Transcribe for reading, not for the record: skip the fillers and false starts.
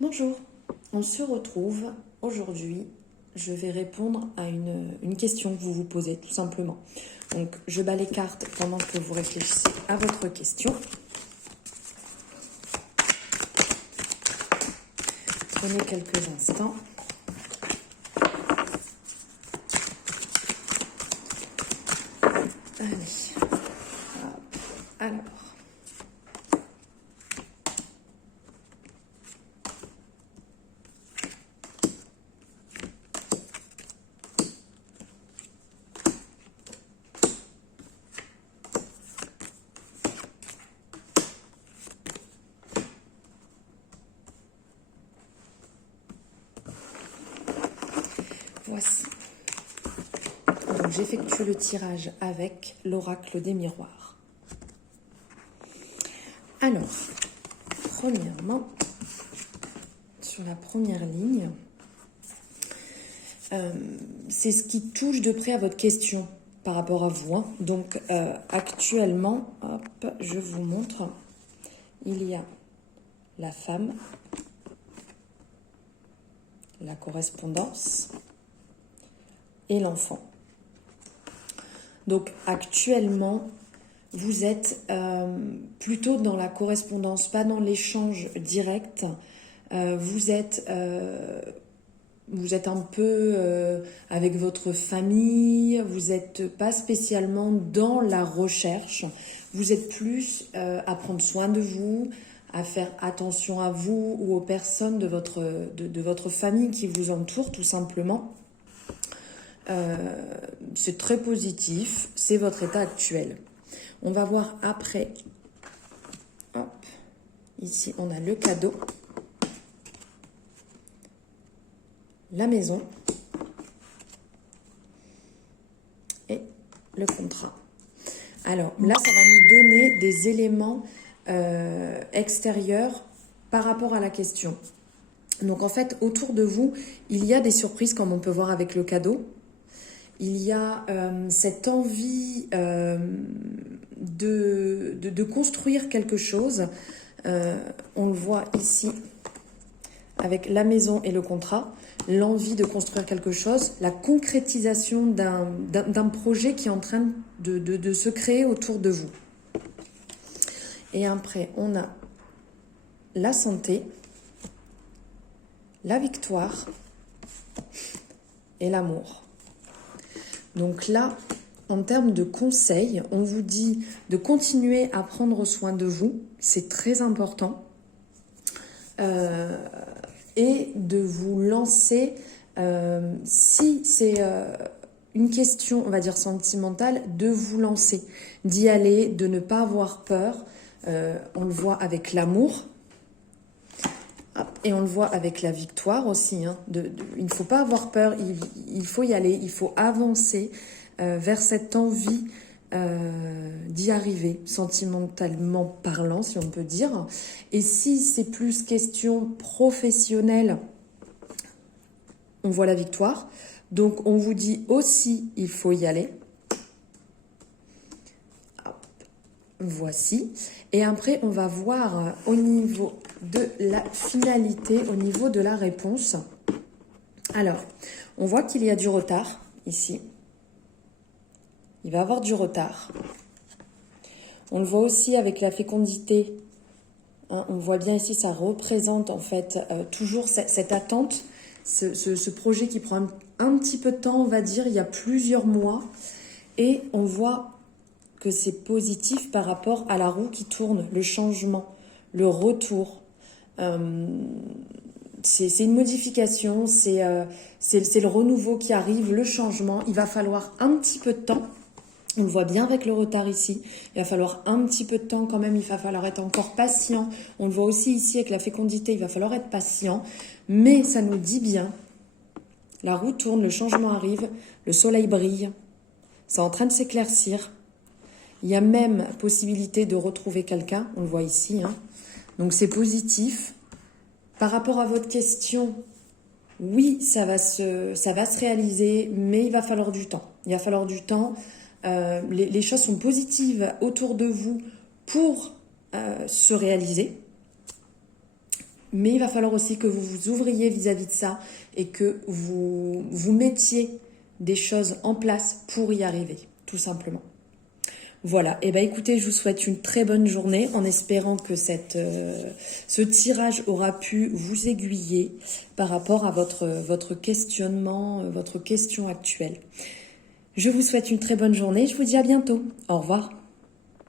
Bonjour, on se retrouve aujourd'hui. Je vais répondre à une question que vous vous posez tout simplement. Donc je bats les cartes pendant que vous réfléchissez à votre question. Prenez quelques instants. Allez, hop. Alors. Voici. Donc j'effectue le tirage avec l'oracle des miroirs. Alors, premièrement, sur la première ligne, c'est ce qui touche de près à votre question par rapport à vous. Hein. Donc actuellement, hop, je vous montre, il y a la femme, la correspondance et l'enfant. Donc actuellement, vous êtes plutôt dans la correspondance, pas dans l'échange direct. Vous êtes un peu avec votre famille, vous n'êtes pas spécialement dans la recherche. Vous êtes plus à prendre soin de vous, à faire attention à vous ou aux personnes de votre famille qui vous entourent tout simplement. C'est très positif, c'est votre état actuel. On va voir après. Hop. Ici, on a le cadeau, la maison et le contrat. Alors là, ça va nous donner des éléments extérieurs par rapport à la question. Donc en fait, autour de vous, il y a des surprises comme on peut voir avec le cadeau. Il y a cette envie de construire quelque chose. On le voit ici avec la maison et le contrat. L'envie de construire quelque chose, la concrétisation d'un projet qui est en train de se créer autour de vous. Et après, on a la santé, la victoire et l'amour. Donc là, en termes de conseils, on vous dit de continuer à prendre soin de vous, c'est très important, et de vous lancer, si c'est une question, on va dire sentimentale, de vous lancer, d'y aller, de ne pas avoir peur. On le voit avec l'amour. Et on le voit avec la victoire aussi. Hein, il ne faut pas avoir peur, il faut y aller, il faut avancer vers cette envie d'y arriver, sentimentalement parlant, si on peut dire. Et si c'est plus question professionnelle, on voit la victoire. Donc on vous dit aussi, il faut y aller. Voici. Et après, on va voir au niveau de la finalité, au niveau de la réponse. Alors, on voit qu'il y a du retard ici. Il va y avoir du retard. On le voit aussi avec la fécondité. Hein, on voit bien ici, ça représente en fait toujours cette attente, ce projet qui prend un petit peu de temps, on va dire, il y a plusieurs mois. Et on voit que c'est positif par rapport à la roue qui tourne, le changement, le retour. C'est une modification, c'est le renouveau qui arrive, le changement. Il va falloir un petit peu de temps. On le voit bien avec le retard ici. Il va falloir un petit peu de temps quand même. Il va falloir être encore patient. On le voit aussi ici avec la fécondité. Il va falloir être patient. Mais ça nous dit bien. La roue tourne, le changement arrive. Le soleil brille. C'est en train de s'éclaircir. Il y a même possibilité de retrouver quelqu'un, on le voit ici. Hein. Donc c'est positif. Par rapport à votre question, oui, ça va se réaliser, mais il va falloir du temps. Il va falloir du temps. Les choses sont positives autour de vous pour se réaliser. Mais il va falloir aussi que vous vous ouvriez vis-à-vis de ça et que vous mettiez des choses en place pour y arriver, tout simplement. Voilà, et écoutez, je vous souhaite une très bonne journée en espérant que ce tirage aura pu vous aiguiller par rapport à votre questionnement, votre question actuelle. Je vous souhaite une très bonne journée, je vous dis à bientôt. Au revoir.